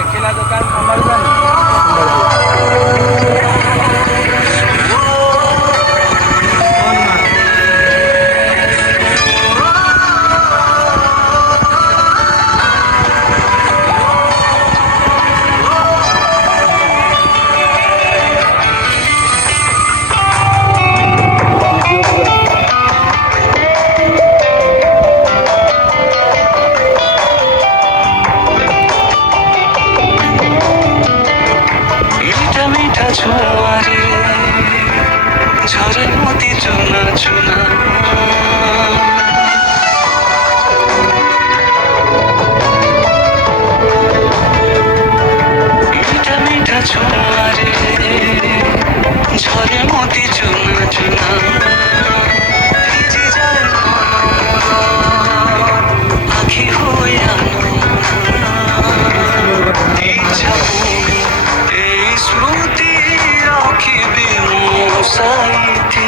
अकेला दुकान संभाल ছোঁয়ারে ঝরে মতি চুনা চুনা মিঠা মিঠা ছোঁয়ারে ঝরে মতি চুনা চুনা ভিজে যায় আখি হয়ে আনো এই স্মৃতি রাখিবি ମୋ ସାଇତି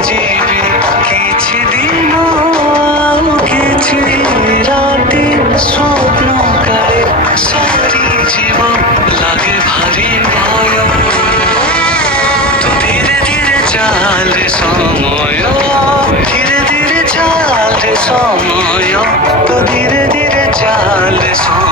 ଯିବି କିଛି ଦିନ ଆଉ କିଛି ରାତି ସ୍ୱପ୍ନ କାଳେ ସରିଯିବ ଲାଗେ ଭାରି ଭୟ ତୁ ଧୀରେ ଧୀରେ ଚାଲେ ସମୟ ଧୀରେ ଧୀରେ ଚାଲେ ସମୟ ତୁ ଧୀରେ ଧୀରେ ଚାଲେ ସମୟ